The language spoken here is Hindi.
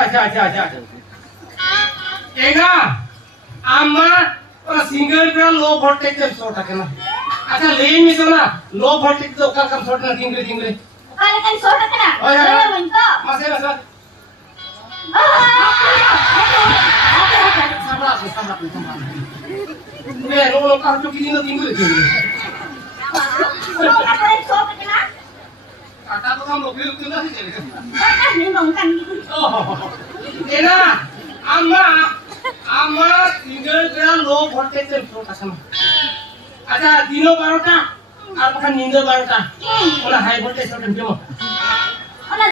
अच्छा एगा आमा सिंगल पे लो वोल्टेज से शॉर्ट है ना अच्छा लेन में तो ना लो वोल्टेज तो का कम शॉर्ट ना टिंगरे काले kan short ka na. Wala man ko. मसे सामरा मैं लो का जो किनी Tingre Apa yang short ka na? काटा तो हम लोग भी ना चले Bakit ni bang kan gitu. एना आमा सिंगल पे लो वोल्टेज से शॉर्ट है ना अच्छा दिनो 12टा আর বাকি নিন্দে 12টা ওলা হাই ভোল্টেজ শর্ট কেমন